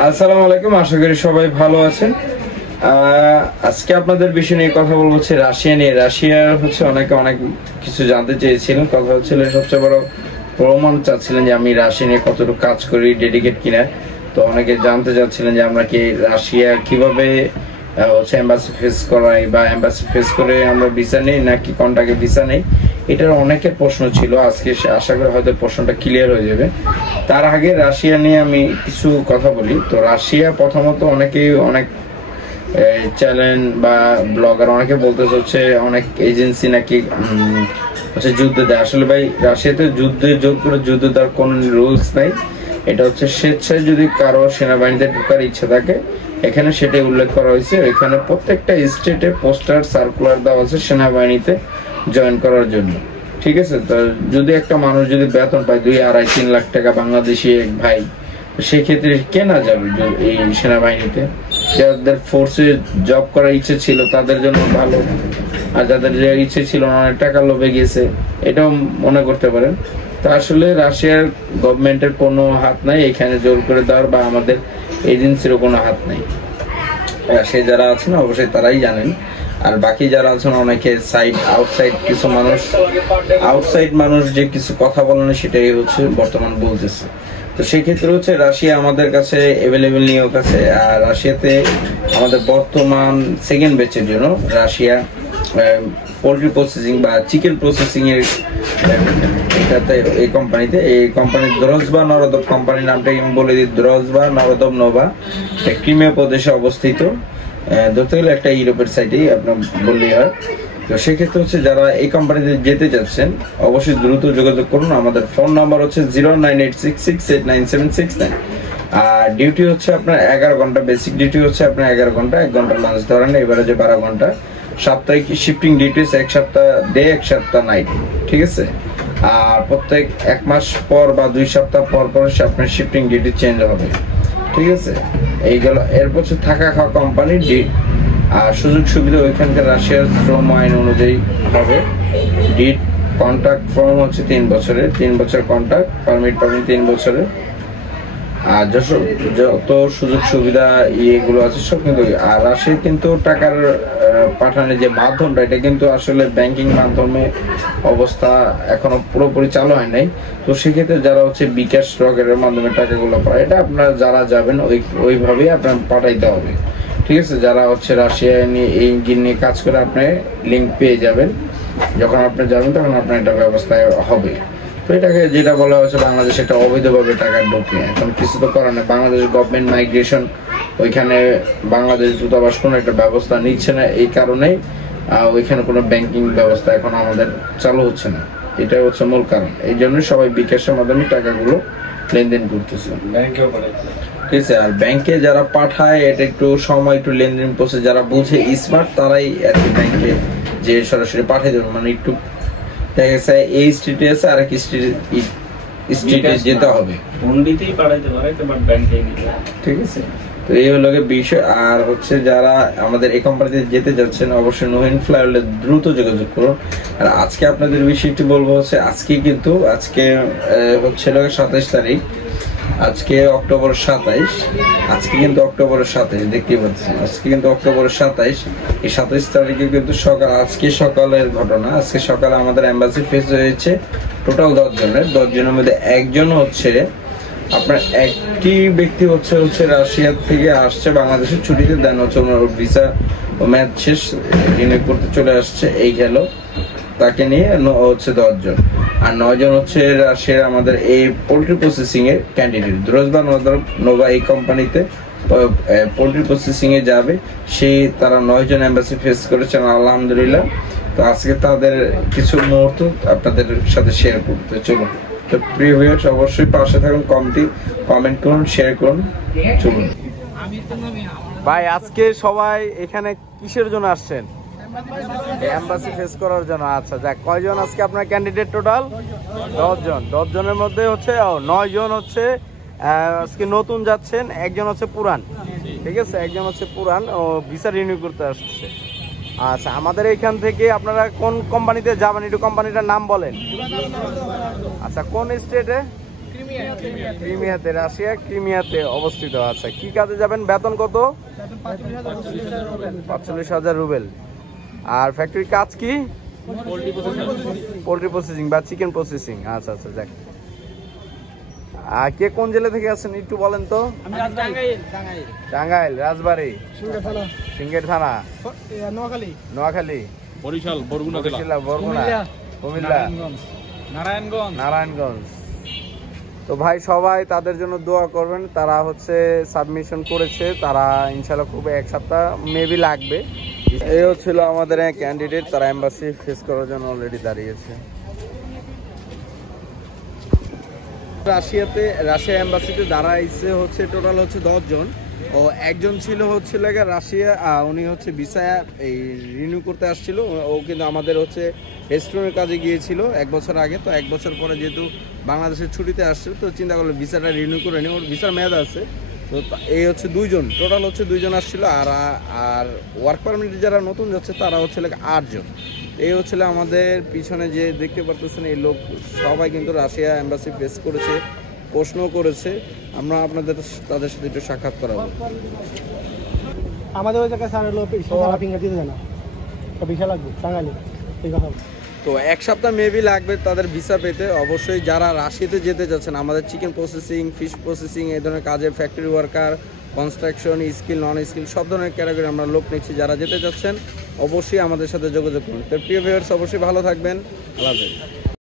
আসসালামু আলাইকুম, আশা করি সবাই ভালো আছেন। আজকে আপনাদের বিষয় নিয়ে কথা বলবো হচ্ছে রাশিয়া নিয়ে। রাশিয়া হচ্ছে অনেকে অনেক কিছু জানতে চেয়েছিলেন। কথা হচ্ছিল সবচেয়ে বড় প্রমাণ চাচ্ছিলেন যে আমি রাশিয়া নিয়ে কতটুকু কাজ করি, ডেডিকেট কিনা। তো অনেকে জানতে চাচ্ছিলেন যে আমরা কি রাশিয়া কিভাবে হচ্ছে এম্বাসি ফেস করাই, বা এম্বাসি ফেস করে আমরা ভিসা নেই নাকি কন্টাক্টে ভিসা নেই। এটার অনেকের প্রশ্ন ছিল। আজকে আশা করি হয়তো প্রশ্নটা ক্লিয়ার হয়ে যাবে। তার আগে রাশিয়া নিয়ে আমি কিছু কথা বলি। তো রাশিয়া প্রথমত অনেকেই অনেক চ্যানেল বা ব্লগার অনেকে বলতে হচ্ছে অনেক এজেন্সি নাকি হচ্ছে যুদ্ধ দেয়। আসলে ভাই রাশিয়াতে জোর করে যুদ্ধ দেওয়ার কোনো রুলস নাই। এটা হচ্ছে স্বেচ্ছায় যদি কারো সেনাবাহিনীতে ঢোকার ইচ্ছা থাকে এখানে সেটাই উল্লেখ করা হয়েছে। এখানে প্রত্যেকটা স্টেটে পোস্টার সার্কুলার দেওয়া আছে সেনাবাহিনীতে জয়েন করার জন্য। ঠিক আছে। তো যদি একটা মানুষ যদি বেতন পায় 2, 2.5, 3 লাখ টাকা বাংলাদেশি এক ভাই, সেই ক্ষেত্রে কে না যাবে এই সেনাবাহিনীতে? যাদের ফোর্সে জব করার ইচ্ছে ছিল তাদের জন্য ভালো, আর যাদের যে ইচ্ছে ছিল অনেক টাকা লোভে গেছে এটাও মনে করতে পারেন। তো আসলে রাশিয়ার গভর্নমেন্টের কোনো হাত নাই এখানে জোর করে দেওয়ার, বা আমাদের এজেন্সিরও কোনো হাত নাই। রাশিয়া যারা আছেন অবশ্যই তারাই জানেন। আর বাকি যারা আছেন অনেকে আউটসাইড মানুষ যে কিছু কথা বলেন সেটাই হচ্ছে বর্তমান বলতেছে। তো সেই ক্ষেত্রে হচ্ছে রাশিয়া আমাদের কাছে অ্যাভেলেবেল নিয়োগ আছে। আর রাশিয়াতে আমাদের বর্তমান সেকেন্ড ব্যাচের জন্য রাশিয়া পোল্ট্রি প্রসেসিং বা চিকেন প্রসেসিং এর এটাতে এই কোম্পানির দ্রজবা নরদব কোম্পানির নামটা আমি বলে দিই। দ্রজবা নরদব নোভা ক্রিমিয়া প্রদেশে অবস্থিত। ধরতে গেলে একটা ইউরোপের সাইডেই আপনার বললেই হয়। তো সেক্ষেত্রে হচ্ছে যারা এই কোম্পানিতে যেতে যাচ্ছেন অবশ্যই দ্রুত যোগাযোগ করুন। আমাদের ফোন নাম্বার হচ্ছে 09866897769। আর ডিউটি হচ্ছে আপনার 11 ঘন্টা। বেসিক ডিউটি হচ্ছে আপনার 11 ঘন্টা, 1 ঘন্টা লাঞ্চ ধরেন, এবারে যে 12 ঘন্টা। সাপ্তাহিক শিফটিং ডিউটি 1 সপ্তাহ ডে 1 সপ্তাহ নাইট। ঠিক আছে। আর প্রত্যেক 1 মাস পর বা 2 সপ্তাহ পর পর আপনার শিফটিং ডিউটি চেঞ্জ হবে। ঠিক আছে। এইগুলো এরপর হচ্ছে থাকা খাওয়া কোম্পানি আর সুযোগ সুবিধা ওইখানকার রাশিয়ার শ্রম আইন অনুযায়ী হবে। ডিট কন্ট্রাক্ট ফর্ম হচ্ছে 3 বছরের, 3 বছর কন্ট্রাক্ট, পারমিট পাবেন 3 বছরের। আর যত সুযোগ সুবিধা ইয়েগুলো আছে সব কিন্তু। আর রাশিয়া কিন্তু টাকার পাঠানোর যে মাধ্যমটা এটা কিন্তু আসলে ব্যাংকিং মাধ্যমে অবস্থা এখনো পুরোপুরি চালু হয় নাই। তো সেক্ষেত্রে যারা হচ্ছে বিকাশ রকেটের মাধ্যমে টাকাগুলো পায়, এটা আপনারা যারা যাবেন ওইভাবেই আপনার পাঠাইতে হবে। ঠিক আছে। যারা হচ্ছে রাশিয়া নিয়ে এই ইঞ্জিন নিয়ে কাজ করে আপনি লিঙ্ক পেয়ে যাবেন। যখন আপনি যাবেন তখন আপনার এটা ব্যবস্থায় হবে। তো এটাকে যেটা বলা হচ্ছে বাংলাদেশ একটা অবৈধভাবে টাকা ঢোকে, এখন কিছু তো করার নেই। বাংলাদেশ গভর্নমেন্ট মাইগ্রেশন ওইখানে বাংলাদেশ দূতাবাস কোনো একটা ব্যবস্থা নিচ্ছে না, এই কারণেই ওইখানে কোনো ব্যাংকিং ব্যবস্থা এখন আমাদের চালু হচ্ছে না। এটাই হচ্ছে মূল কারণ। এই জন্য সবাই বিকাশের মাধ্যমে টাকাগুলো লেনদেন করতেছে। ঠিক আছে। আর ব্যাংকে যারা পাঠায় এটা একটু সময় একটু লেনদেন প্রসেস, যারা বুঝে স্মার্ট তারাই আর কি ব্যাংকে যে সরাসরি পাঠিয়ে দেবে। মানে একটু দেখা গেছে এই স্ট্রিটে আছে আর এক স্ট্রিটে যেতে হবে। ঠিক আছে। তো এই হলো বিষয়। আর হচ্ছে যারা আমাদের এই কোম্পানিতে যেতে যাচ্ছেন অবশ্যই নোহিন ফ্লাই হলে দ্রুত যোগাযোগ করুন। আর আজকে আপনাদের বিষয়টি বলবো হচ্ছে আজকে হচ্ছে 27 তারিখ, আজকে অক্টোবর 27। আজকে কিন্তু অক্টোবরের 27 দেখতে পাচ্ছেন। আজকে কিন্তু অক্টোবরের 27। এই 27 তারিখে কিন্তু আজকে সকালের ঘটনা। আজকে সকালে আমাদের এম্বাসি ফেস হয়েছে টোটাল 10 জনের। 10 জনের মধ্যে একজন হচ্ছে আপনার একটি ব্যক্তি হচ্ছে রাশিয়া থেকে আসছে বাংলাদেশের ছুটিতে, দেন হচ্ছে ওনার ভিসা ম্যাচ শেষ রিনিউ করতে চলে আসছে। এই গেল তাকে নিয়ে হচ্ছে 10 জন। আর 9 জন হচ্ছে রাশিয়ার আমাদের এই পোল্ট্রি প্রসেসিং এর ক্যান্ডিডেট। দ্রজবা নোভা এই কোম্পানিতে পোল্ট্রি প্রসেসিং এ যাবে। তারা 9 জন এম্বাসি ফেস করেছেন আলহামদুলিল্লাহ। তো আজকে তাদের কিছু মুহূর্ত আপনাদের সাথে শেয়ার করতে চলুন। তো প্রিয় ভিউয়ার্স অবশ্যই পাশে থাকুন, কমেন্ট করুন, শেয়ার করুন। চলুন ভাই, আজকে সবাই এখানে কিসের জন্য আসছেন? এম্বাসি ফেস করার জন্য। আচ্ছা যাক, কয়জন আজকে আপনার ক্যান্ডিডেট? টোটাল 10 জন। 10 জনের মধ্যে হচ্ছে 9 জন হচ্ছে আজকে নতুন যাচ্ছেন, একজন হচ্ছে পুরান। ঠিক আছে। একজন হচ্ছে পুরান ও ভিসা রিনিউ করতে আসছে। আচ্ছা, আমাদের এখান থেকে আপনারা কোন কোম্পানিতে যাবেন একটু কোম্পানিটার নাম বলেন। আচ্ছা, কোন স্টেটে? ক্রিমিয়াতে, রাশিয়া ক্রিমিয়াতে অবস্থিত। আচ্ছা, কি কাজে যাবেন? বেতন কত? 45,000 রুবেল। আর ফ্যাক্টরি কাজ কি? পোল্ট্রি প্রসেসিং বা চিকেন প্রসেসিং। আচ্ছা আচ্ছা, যাক। আর কে কোন জেলা থেকে আসছেন একটু বলেন তো? টাঙ্গাইল, রাজবাড়ী, সিংহের থানা, নোয়াখালী, বরিশাল, বরগুনা, কুমিল্লা, নারায়ণগঞ্জ। তো ভাই সবাই তাদের জন্য দোয়া করবেন, তারা হচ্ছে সাবমিশন করেছে, তারা ইনশাল্লাহ খুব এক সপ্তাহ মেবি লাগবে। এই হচ্ছিল আমাদের এক ক্যান্ডিডেট, তারা এম্বাসি ফেস করার জন্য অলরেডি দাঁড়িয়েছে। রাশিয়া এম্বাসিতে দাঁড়াইছে হচ্ছে টোটাল হচ্ছে 10 জন। ও একজন ছিল হচ্ছে রাশিয়া, উনি হচ্ছে ভিসা এই রিনিউ করতে আসছিল। ও কিন্তু আমাদের হচ্ছে রেস্টুরেন্টের কাজে গিয়েছিল 1 বছর আগে। তো 1 বছর পরে যেহেতু বাংলাদেশের ছুটিতে আসছে, তো চিন্তা করলো ভিসাটা রিনিউ করে নি, ওর ভিসার মেয়াদ আছে। তো এই হচ্ছে 2 জন, টোটাল হচ্ছে 2 জন আসছিল। আর ওয়ার্ক পারমিটে যারা নতুন যাচ্ছে তারা হচ্ছে 8 জন। এই হচ্ছিল আমাদের পিছনে যে দেখতে পারতেছেন এই লোক সবাই কিন্তু রাশিয়া এম্বাসি ফেস করেছে, প্রশ্নও করেছে। আমরা আপনাদের তাদের সাথে একটু সাক্ষাৎ করাবো। আমাদের ওই জায়গায় স্যার হলো ফিঙ্গার দিতে জানা, তো ভিসা লাগবে টাঙ্গাইলে, ঠিক আছে। তো 1 সপ্তাহ মেবি লাগবে তাদের ভিসা পেতে। অবশ্যই যারা রাশিয়াতে যেতে যাচ্ছেন, আমাদের চিকেন প্রসেসিং, ফিশ প্রসেসিং এই ধরনের কাজে, ফ্যাক্টরি ওয়ার্কার, কনস্ট্রাকশন, স্কিল, নন স্কিল সব ধরনের ক্যাটাগরি আমরা লোক নিচ্ছি। যারা যেতে যাচ্ছেন অবশ্যই আমাদের সাথে যোগাযোগ করুন। তো প্রিয় ভিউয়ার্স, অবশ্যই ভালো থাকবেন। আল্লাহ হাফেজ।